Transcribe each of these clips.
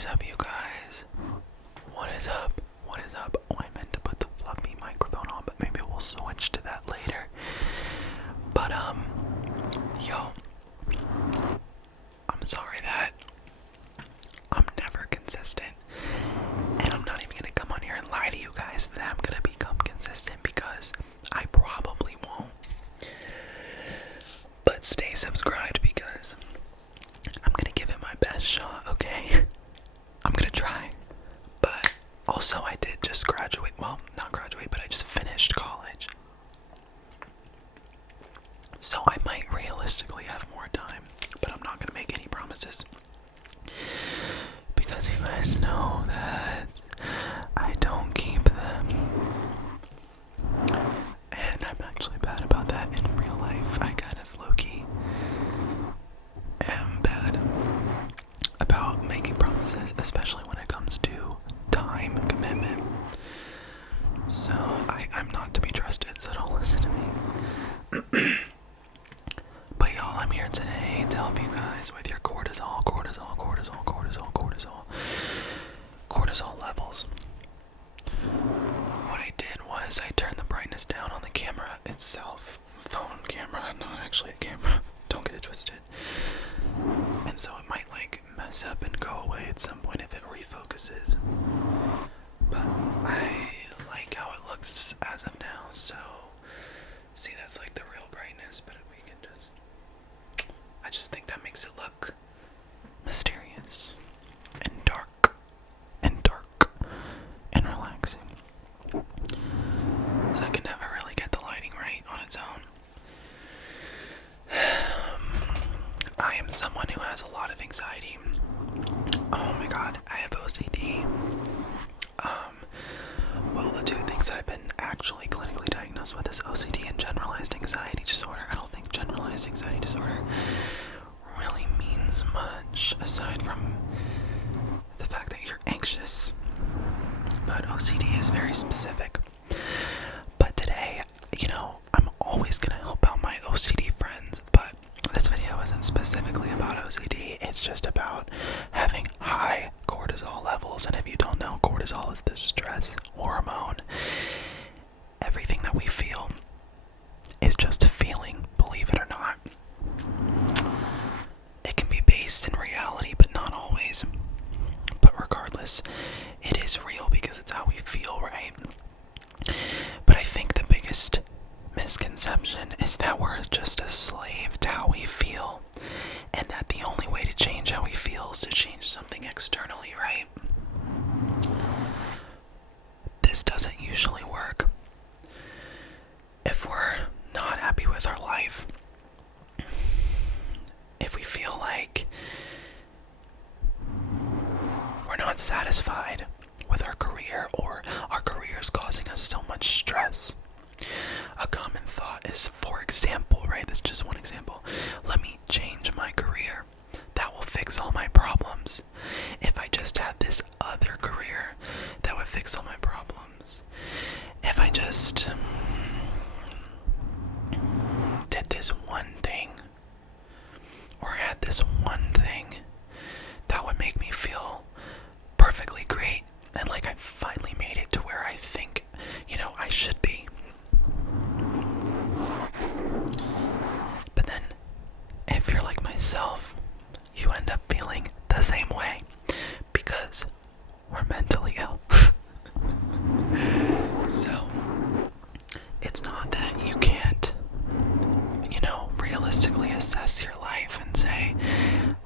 is up, you guys? What is up? What is up? Oh, I meant to put the fluffy microphone on, but maybe we'll switch to that later. But, yo, I'm sorry that I'm never consistent. And I'm not even gonna come on here and lie to you guys that I'm gonna become consistent, because I probably won't. But stay subscribed, because I'm gonna give it my best shot, okay? I'm gonna try. But also, I did just graduate. Well, not graduate, but I just finished college. So I might realistically have more time, but I'm not gonna make any promises, because you guys know that I don't keep them. And I'm actually bad about that in real life. I kind of low-key am bad about making promises, especially when it comes to time commitment. So I'm not to be trusted, so don't listen to me. But y'all, I'm here today to help you guys with your cortisol levels. What I did was I turned the brightness down on the camera itself. Phone camera, not actually a camera. Don't get it twisted. And so it might like mess up and go away at some point if it refocuses. But I like how it looks as of now, so see, that's like the real brightness, but we can just, I just think that makes it look mysterious and dark and relaxing. So I can never really get the lighting right on its own. I am someone who has a lot of anxiety. Oh my god, I have OCD. Well, the two things I've been actually clinically diagnosed with is OCD and generalized anxiety disorder. I don't think generalized anxiety disorder really means much, aside from the fact that you're anxious. But OCD is very specific. But today, I'm always going to help out my OCD friends, but this video isn't specifically about OCD. It's just about having high cortisol levels. And if you don't know, cortisol is the stress hormone. Everything that we feel is just a feeling, believe it or not. It can be based in reality, but not always. But regardless, it is real because it's how we feel, right? But I think the biggest misconception is that we're just a slave to how we feel, and that the only way to change how we feel is to change something externally, right? This doesn't usually work. If we're not happy with our life, if we feel like we're not satisfied with our career, or our career is causing us so much stress, a common thought is, for example, right, that's just one example, let me change my career. That will fix all my problems. If I just had this other career, that would fix all my problems. If I just did this one thing, or had this one thing, that would make me feel perfectly great, and like I finally made it to where I think, I should be. But then, if you're like myself, you end up feeling the same way, because we're mentally ill. So, it's not that you can't, realistically assess your life and say,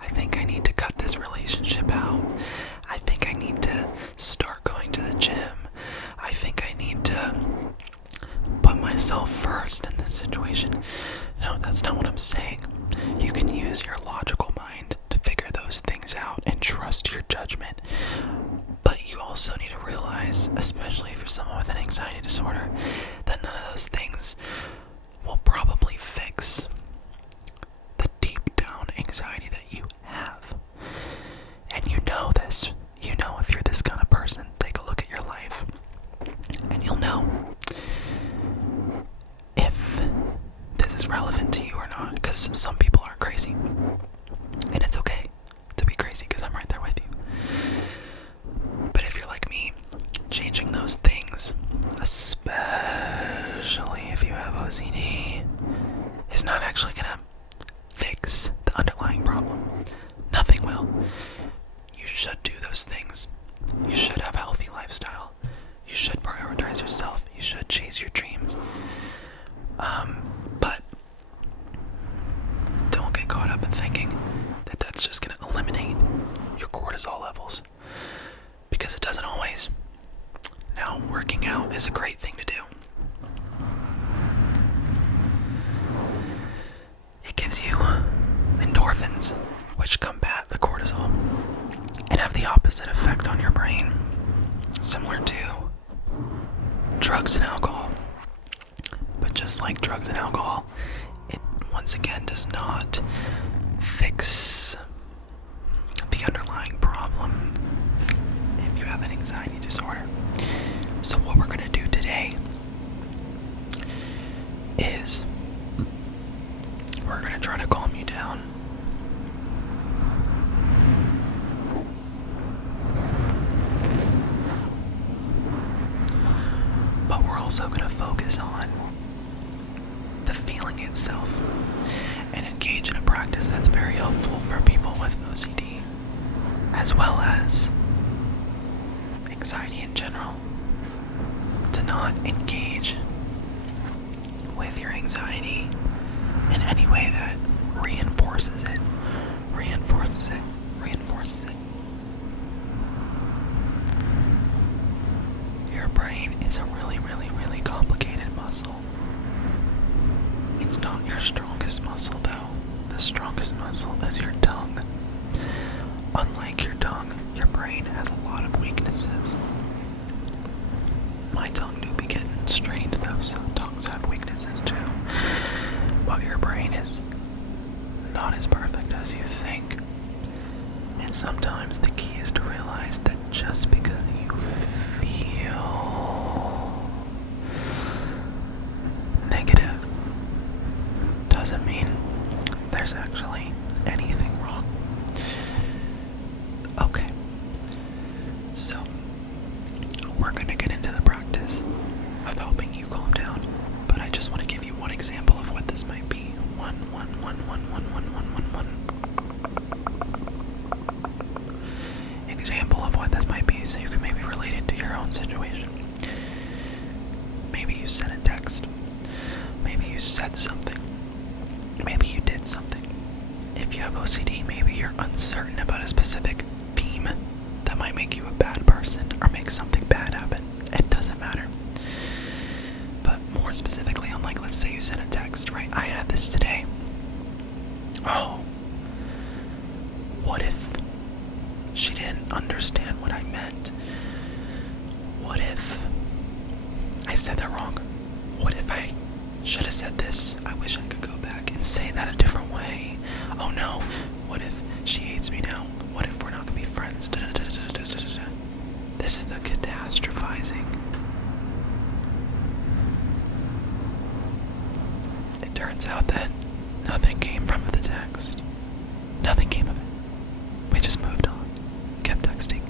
I think I need to cut this relationship out. I think I need to start going to the gym. I think I need to put myself first in this situation. No, that's not what I'm saying. You can use your logical mind to figure those things out and trust your judgment. But you also need to realize, especially if you're someone with an anxiety disorder, that none of those things will probably fix the deep down anxiety that you have. And you know this. If you're this kind of person, take a look at your life, and you'll know if this is relevant to you or not, because some people are crazy, and it's okay to be crazy, because I'm right there with you. the opposite effect on your brain, similar to drugs and alcohol. But just like drugs and alcohol, it once again does not fix the underlying problem if you have an anxiety disorder. So what we're going to do today is we're going to try to calm you down. But we're also going to focus on the feeling itself and engage in a practice that's very helpful for people with OCD, as well as anxiety in general. To not engage with your anxiety in any way that reinforces it. Your brain is a really, really, really complicated muscle. It's not your strongest muscle, though. The strongest muscle is your tongue. Unlike your tongue, your brain has a lot of weaknesses. My tongue do be getting strained, though, so tongues have weaknesses too. But your brain is not as perfect as you think. And sometimes the key is to realize that just because you feel negative doesn't mean there's actually anything wrong. Okay, so we're going to get into the practice of helping you calm down, but I just want to give you one example of what this might be. One example of what this might be, so you can maybe relate it to your own situation. Maybe you sent a text. Maybe you said something. Maybe you did something. If you have OCD, maybe you're uncertain about a specific theme that might make you a bad person or make something bad happen. It doesn't matter. But more specifically, on like, let's say you sent a text, right? I had this today. Oh, what if she didn't understand what I meant? What if I said that wrong? What if I should have said this? I wish I could go back and say that a different way. Oh no, what if she hates me now? What if we're not gonna be friends? This is the catastrophizing. It turns out that nothing came from the text. Nothing came of it. We just moved on. Kept texting.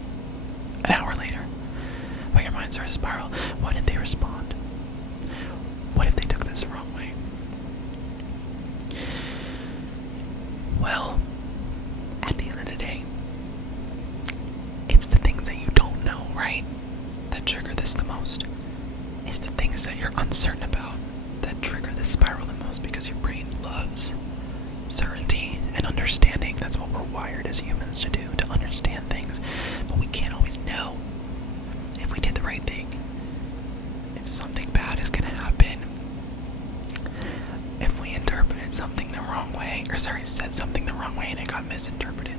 An hour later, when your mind starts to spiral, why didn't they respond? What if they took this the wrong way? Well, at the end of the day, it's the things that you don't know, right, that trigger this the most. It's the things that you're uncertain about that trigger this spiral the most, because your brain loves certainty and understanding. That's what we're wired as humans to do, to understand things. But we can't always know if we did the right thing, if something bad is going to happen, if we interpreted something the wrong way, or said something the wrong way and it got misinterpreted.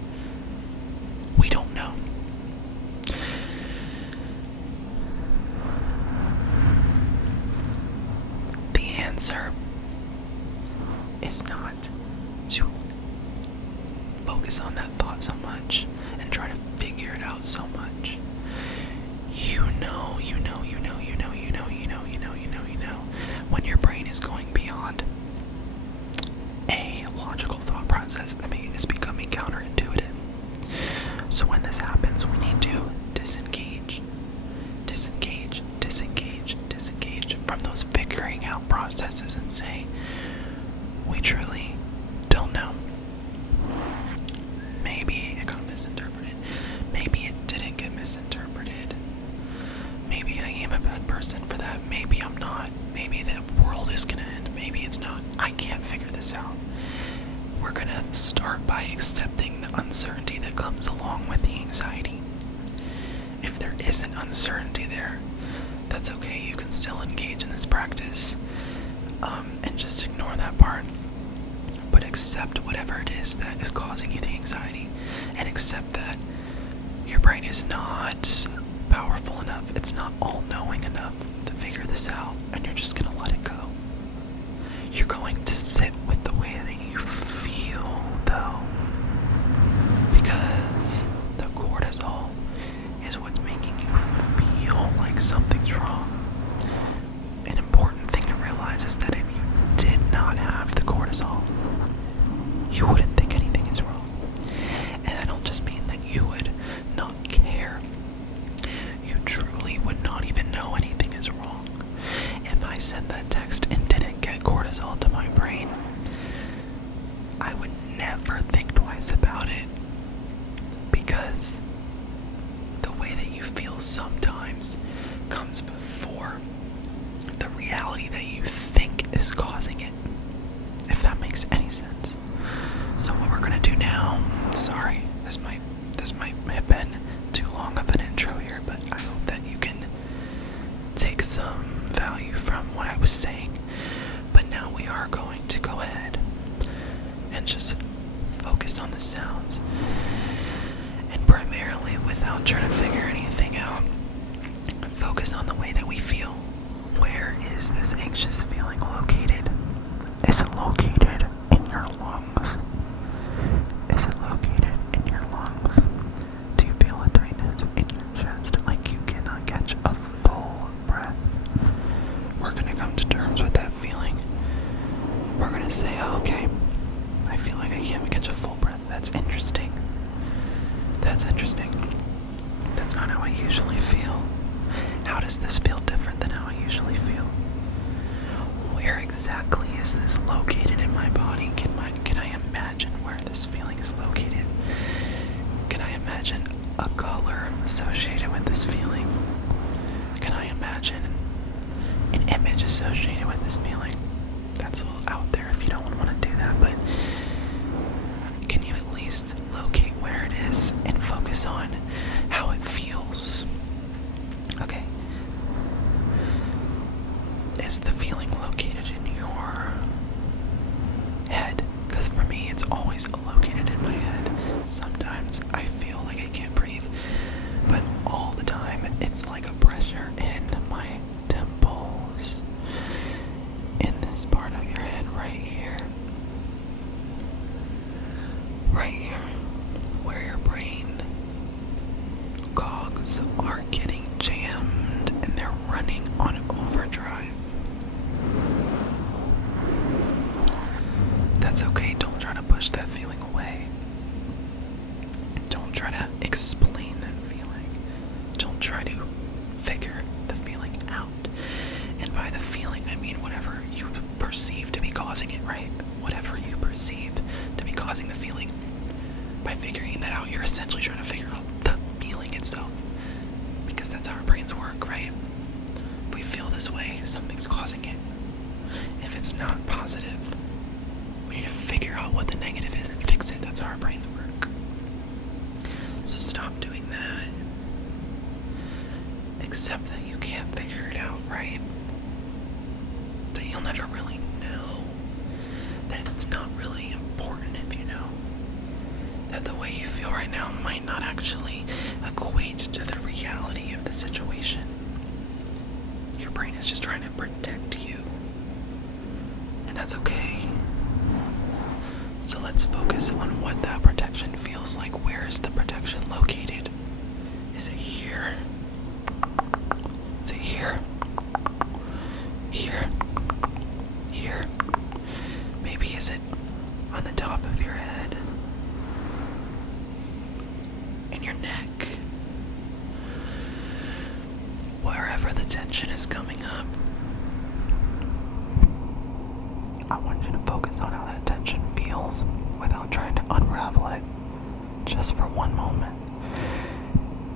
We don't know. The answer is not to focus on that thought so much and try to figure it out so much. When your brain is going beyond a logical thought process, it's becoming counterintuitive. So when this happens, we need to disengage from those figuring out processes and say, we truly don't know. Maybe it got misinterpreted. Maybe it didn't get misinterpreted. Maybe I am a bad person for that. Maybe I'm not. Maybe the world is gonna end. Maybe it's not. I can't figure this out. We're gonna start by accepting the uncertainty that comes along with the anxiety. If there is an uncertainty there, that's okay. You can still engage in this practice and just ignore that part. But accept whatever it is that is causing you the anxiety, and accept that your brain is not powerful enough. It's not all-knowing enough to figure this out, and you're just gonna let it go. You're going to sit with the way that you feel, though, because the cortisol is what's making you feel like something's wrong. An important thing to realize is that if you did not have the cortisol, you wouldn't think anything is wrong. And I don't just mean that you would not care. You truly would not even know anything is wrong. If I sent that text and didn't get cortisol to my brain, I would never think twice about it, because the way that you feel sometimes comes before the reality that you think is causing it, if that makes any sense. So what we're gonna do now, sorry, this might have been too long of an intro here, but I hope that you can take some value from what I was saying. But now we are going to go ahead and just focus on the sounds, and primarily, without trying to figure anything out, focus on the way that we feel. Where is this anxious feeling located? Is it located in your lungs? Is it located in your lungs? Do you feel a tightness in your chest, like you cannot catch a full breath? We're going to come to terms with that feeling. We're going to say, oh, okay, I feel like I can't catch a full breath. That's interesting. That's interesting. That's not how I usually feel. How does this feel different than how I usually feel? Where exactly is this located in my body? Can I imagine where this feeling is located? Can I imagine a color associated with this feeling? Can I imagine an image associated with this feeling? That's all out there if you don't want to do that, but can you at least locate where it is and focus on how it feels? Okay. Is the feeling located in your head? Because for me, it's always located in my head. Sometimes I feel like I can't breathe, but all the time it's like a pressure in my temples, in this part of your head right here, where your brain cogs are getting jammed and they're running on overdrive. That's okay. Don't try to push that feeling away. Don't try to explain that feeling. Don't try to figure the feeling out. And by the feeling, I mean whatever you perceive to be causing it, right? Whatever you perceive to be causing the feeling. By figuring that out, you're essentially trying to figure out the feeling itself. Because that's how our brains work, right? If we feel this way, something's causing it. If it's not positive, we need to figure out what the negative is and fix it. That's how our brains work. So stop doing that. Accept that you can't figure it out, right? That you'll never really know. That it's not really important if you know. That the way you feel right now might not actually equate to the reality of the situation. Your brain is just trying to protect you. And that's okay. So let's focus on what that protection feels like. Where is the protection located? Is it here? Is it here? Here? Here? Maybe is it on the top of your head? In your neck? Wherever the tension is coming up, I want you to focus on how that tension feels without trying to unravel it, just for one moment.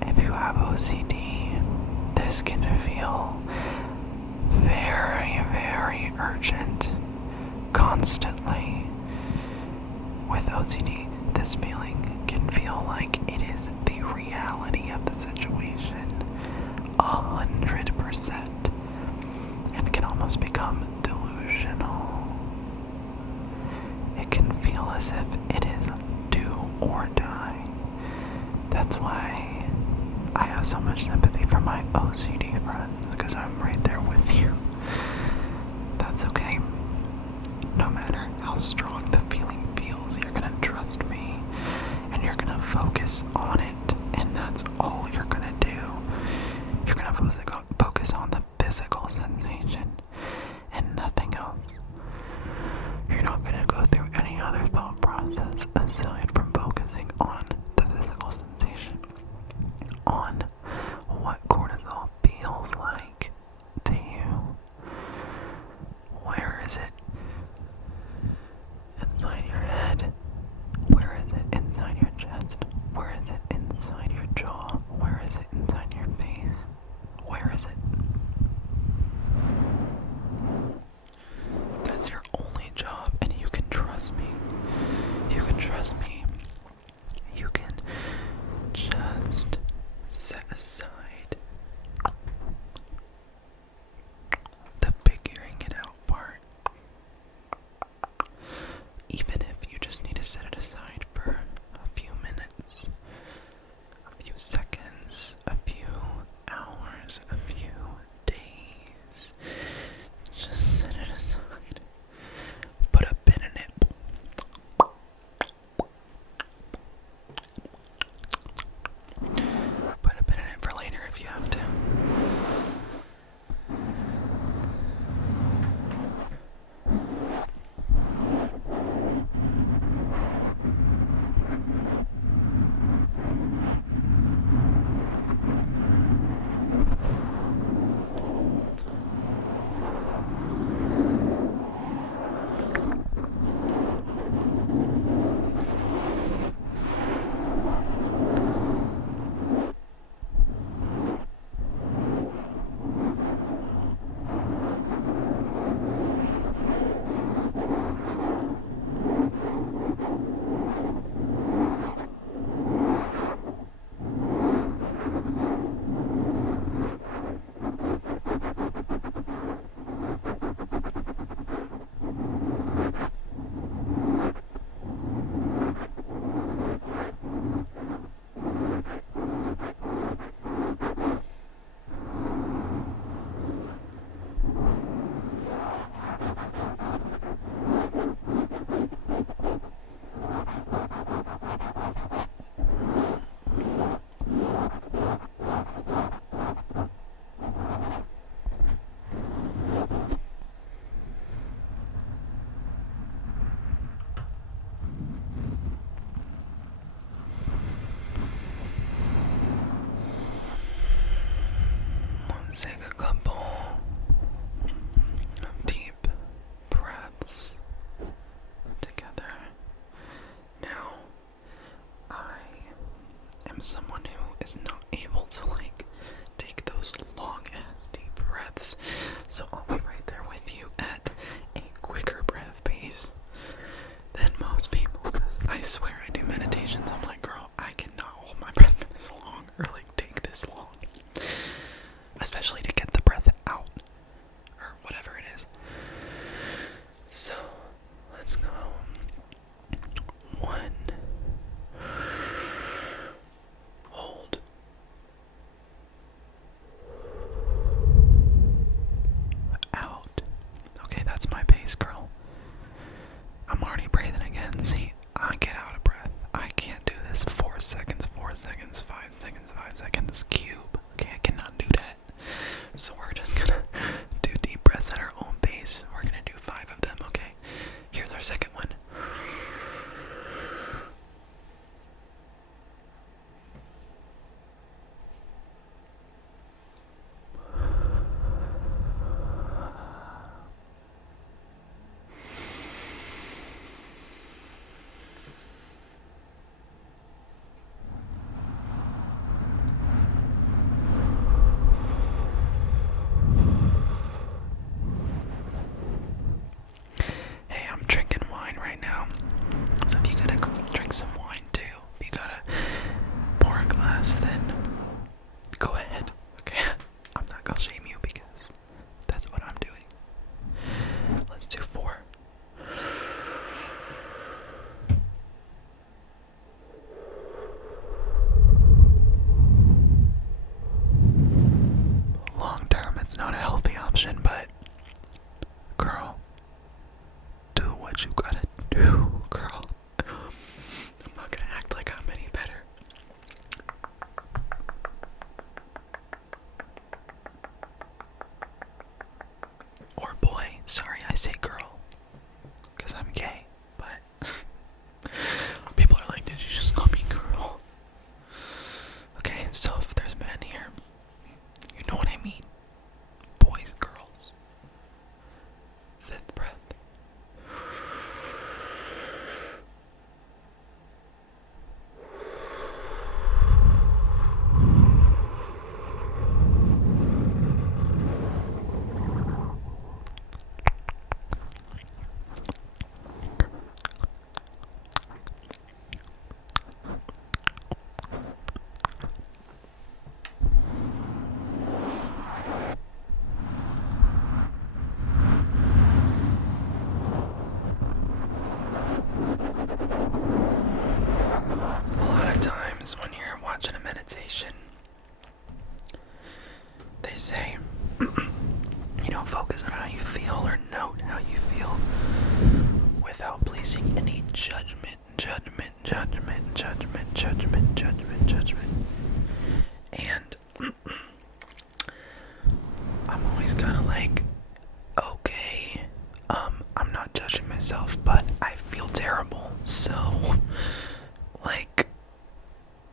If you have OCD, this can feel very, very urgent, constantly. With OCD, this feeling can feel like it is the reality of the situation, 100%, and can almost become delusional. It can feel as if it is do or die. That's why I have so much sympathy for my OCD friends because I'm right there with you. That's okay. No matter how strong the feeling feels, you're gonna trust me and you're gonna focus on it, and that's all you're gonna do. You're gonna focus on the physical sensation and nothing else. You're not gonna go through any other thought process aside from focusing on the physical sensation, on what cortisol feels like to you. Where is it? Inside your head? Where is it inside your chest? Where is it inside your jaw? Where is it inside your face? Where is it? That's your only job, and you can trust me. You can trust me. You can just set aside the figuring it out part. Even if you just need to set it aside for a few minutes, a few seconds, a few hours, a few days, just set it aside. Put a pin in it. Put a pin in it for later if you have to. Let's take a couple deep breaths together. Now, I am someone who is not able to take those long ass deep breaths, so I'll be right there with you at a quicker breath pace than most people, because I swear I do meditations. I'm like, girl, I cannot hold my breath for this long or take this long. Especially to get the breath out, or whatever it is. So, let's go. 1. Hold. Out. Okay, that's my pace, girl. I'm already breathing again. See, I get out of breath. I can't do this 4 seconds, 4 seconds, 5 seconds, 5 seconds cube. Okay, I cannot do that. So we're just gonna do deep breaths at our own pace. We're gonna do 5 of them, okay? Here's our second one. Hey, I'm drinking wine right meditation, they say, focus on how you feel or note how you feel without placing any judgment. And I'm always kind of like, okay, I'm not judging myself, but I feel terrible. So, like,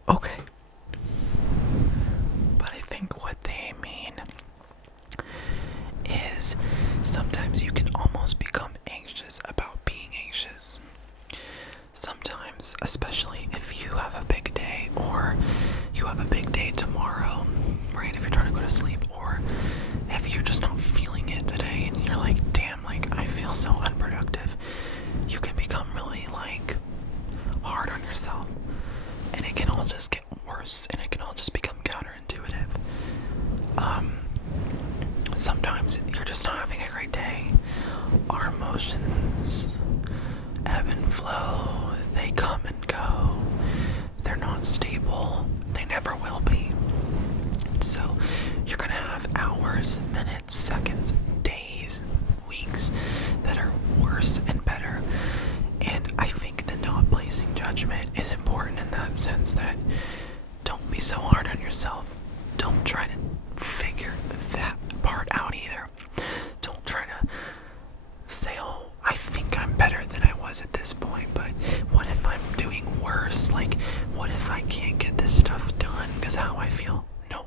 okay. But I think what they mean is sometimes you can almost become anxious about being anxious. Sometimes, especially if you have a big day or you have a big day tomorrow, right? If you're trying to go to sleep, or if you're just not feeling it today and you're like, damn, like I feel so unproductive, you can become really like hard on yourself, and it can all just get worse, and it can all just become counterintuitive. Sometimes you're just not having a great day. Our emotions ebb and flow, they come and go, they're not stable, they never will be. So you're gonna have hours, minutes, seconds, days, weeks that are worse and better. And I think the not placing judgment is important in that sense, that don't be so hard on yourself. Don't try to figure that part out either. Don't try to say, oh, I think I'm better than I was at this point, but what if I'm doing worse? Like, what if I can't get this stuff done because how I feel? No.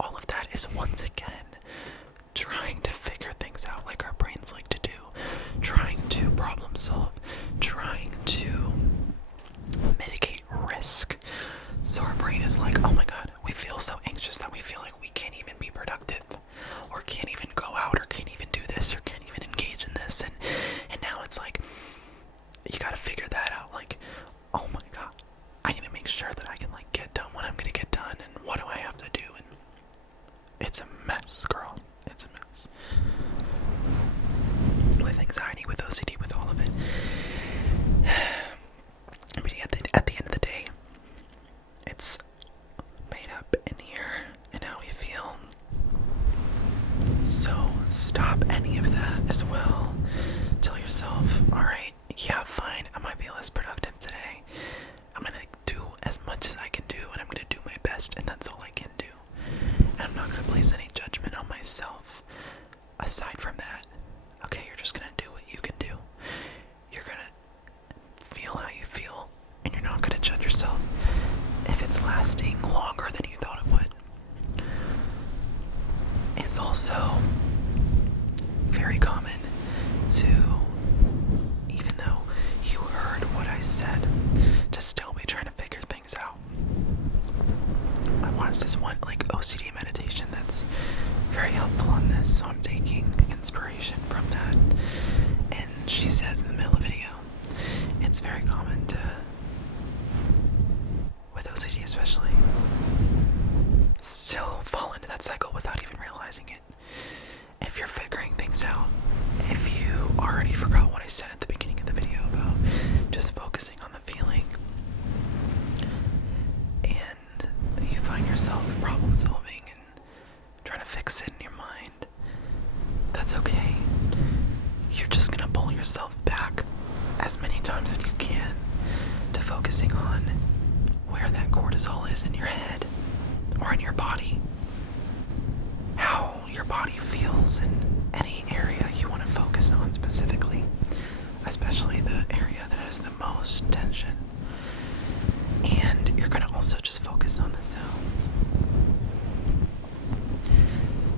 All of that is, once again, trying to figure things out like our brains like to do. Trying to problem solve. Trying to mitigate risk. So our brain is like, oh my god, we feel so anxious that we feel like we can't even be productive, or can't even go out, or can't even do this, or can't even engage in this, and now it's like, you gotta figure that out, like, oh my god, I need to make sure that I can like get done what I'm gonna get done, and what do I have to do, and it's a mess, girl, it's a mess. With anxiety, with OCD, with all of it. But at the end of the day, it's made up in here and how we feel. So stop any of that as well. Tell yourself, alright, yeah, fine, I might be less productive today. I'm gonna do as much as I can do, and I'm gonna do my best, and that's all I can do. And I'm not gonna place any judgment on myself. Aside from that, okay, you're just gonna do what you can do. You're gonna feel how you feel, and you're not gonna judge yourself if it's lasting longer than you thought it would. It's also very common to, even though you heard what I said, to still be trying to figure things out. I watched this one like OCD meditation that's very helpful on this, so I'm taking inspiration from that. And she says in the middle of the video, it's very common to, with OCD especially, still fall into that cycle without even realizing it. If you're figuring things out, if you already forgot what I said at the beginning of the video about just focusing on the feeling, and you find yourself problem solving and trying to fix it in your mind, that's okay. You're just gonna pull yourself back as many times as you can to focusing on where that cortisol is in your head or in your body, how your body feels in any area you want to focus on specifically, especially the area that has the most tension. And you're going to also just focus on the sounds.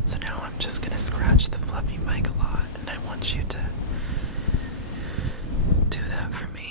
So now I'm just going to scratch the fluffy mic a lot, and I want you to do that for me.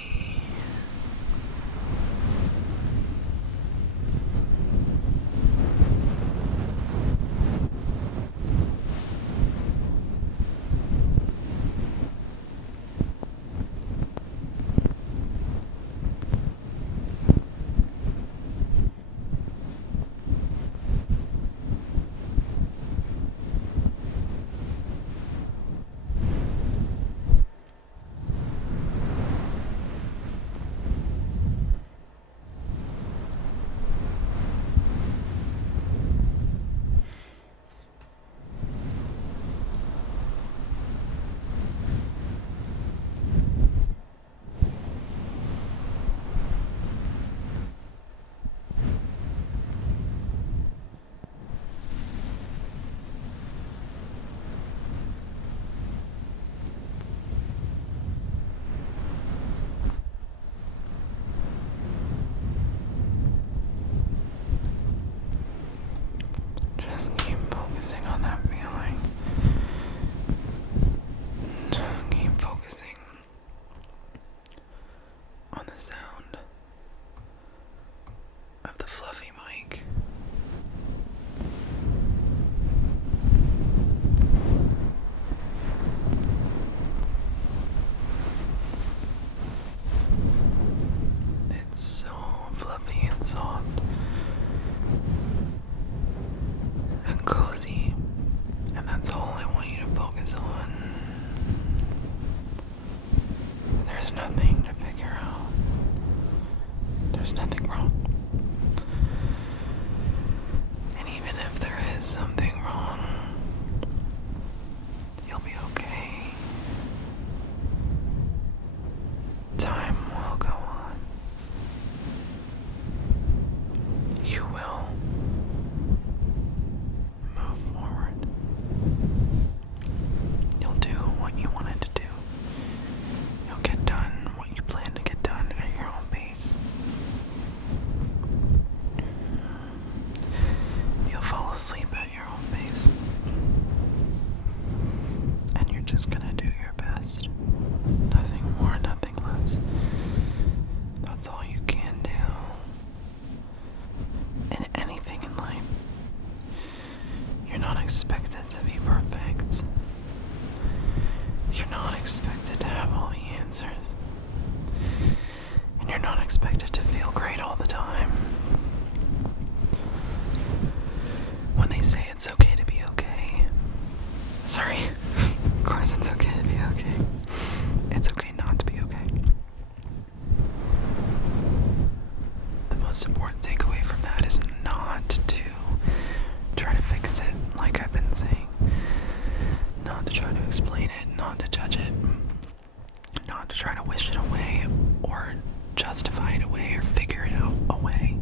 and soft and cozy, and that's all I want you to focus on. There's nothing to figure out. There's nothing wrong. And even if there is something wrong, you'll be okay. Time will go on. You will move forward. You'll do what you wanted to do. You'll get done what you plan to get done at your own pace. You'll fall asleep at your own pace. And you're just gonna do your best. Nothing more, nothing less. That's all you can do. In anything in life, you're not expected to be perfect. You're not expected to have all the answers. And you're not expected to feel great all the time. When they say it's okay to be okay, sorry, of course it's okay to be okay. It's okay not to be okay. The most important takeaway from that is not to try to fix it, like I've been saying. Not to try to explain it, not to judge it, not to try to wish it away, or justify it away, or figure it out away.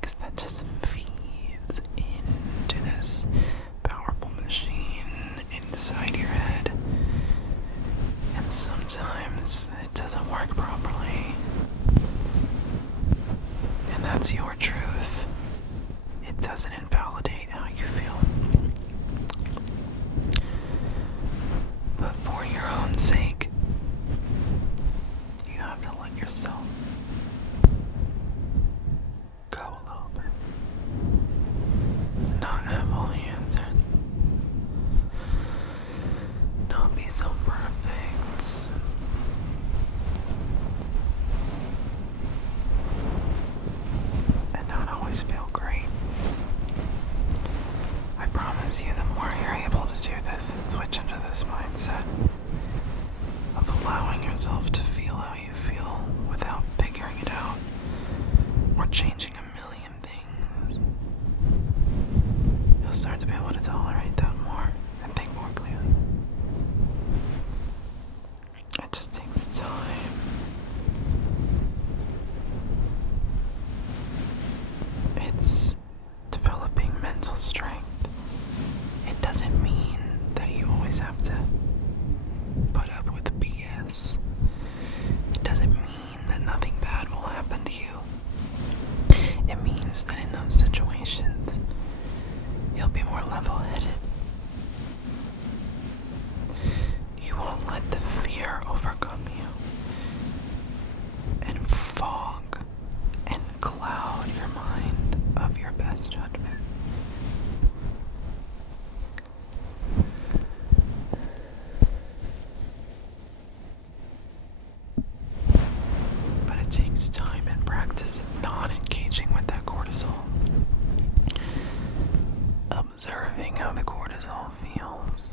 Because that just feeds into this powerful machine inside your head. And sometimes it doesn't work properly. And that's your truth. It doesn't invalidate how you feel. But for your own sake, you have to let yourself go a little bit. Not have all the answers. Not be so perfect. And not always feel great. I promise you, the more you're able to do this and switch into this mindset of allowing yourself to feel how you feel without figuring it out or changing a million things, you'll start to be able to tolerate that more and think more clearly. It just takes time. It's developing mental strength. It doesn't mean that you always have to put up with BS. It doesn't mean that nothing bad will happen to you. It means that in those situations, you'll be more level-headed. You won't let the fear overcome you and fog and cloud your mind of your best judgment. But it takes time and practice of not engaging with that cortisol. Observing how the cortisol feels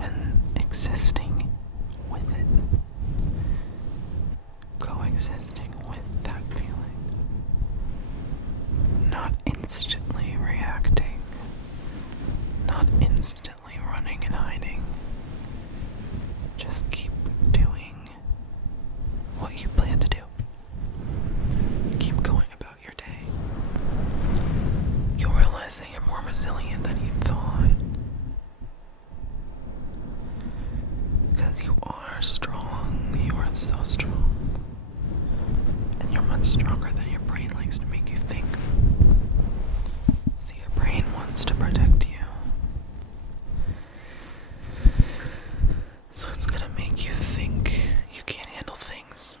and existing with it. Coexisting with that feeling. Not instantly reacting. Not instantly running and hiding. Just keep doing what you plan to do. Keep going about your day. You'll realize that you're more resilient than you thought. Because you are strong. You are so strong. And you're much stronger than your brain likes to make you think. See, your brain wants to protect you. So it's gonna make you think you can't handle things.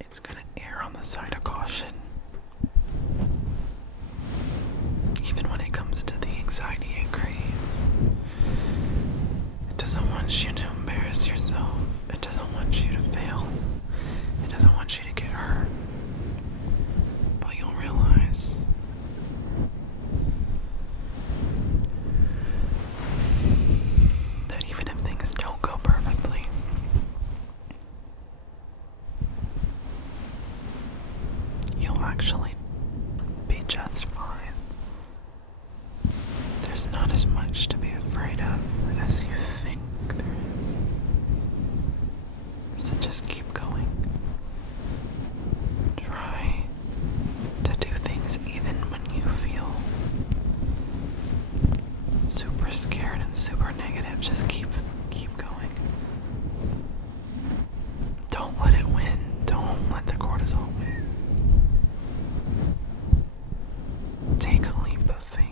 It's gonna err on the side of caution. Even when it comes to the anxiety it creates. It doesn't want you to embarrass yourself. It doesn't want you to fail. actually be just fine. There's not as much to be afraid of as you think there is. So just keep going. Try to do things even when you feel super scared and super negative. Just keep going. Don't let it win. Don't let the cortisol win. Take a leap of faith.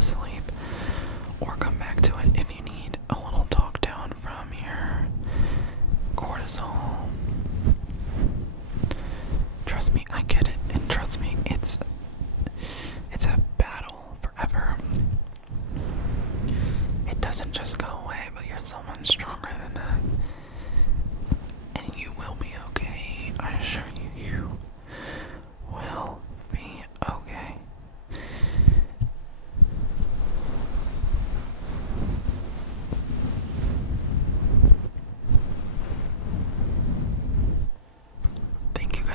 Sleep, or come back to it if you need a little talk down from your cortisol. Trust me, I get it, and trust me, it's a battle forever. It doesn't just go away, but you're so much stronger than that, and you will be okay. I assure you, you will be okay.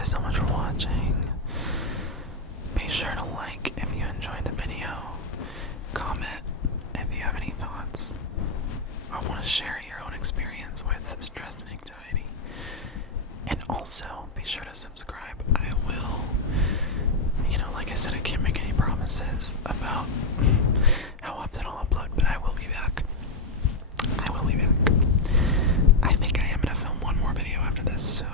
So much for watching. Be sure to like if you enjoyed the video. Comment if you have any thoughts or want to share your own experience with stress and anxiety. And also be sure to subscribe. I will, like I said, I can't make any promises about how often I'll upload, but I will be back. I think I am going to film one more video after this, so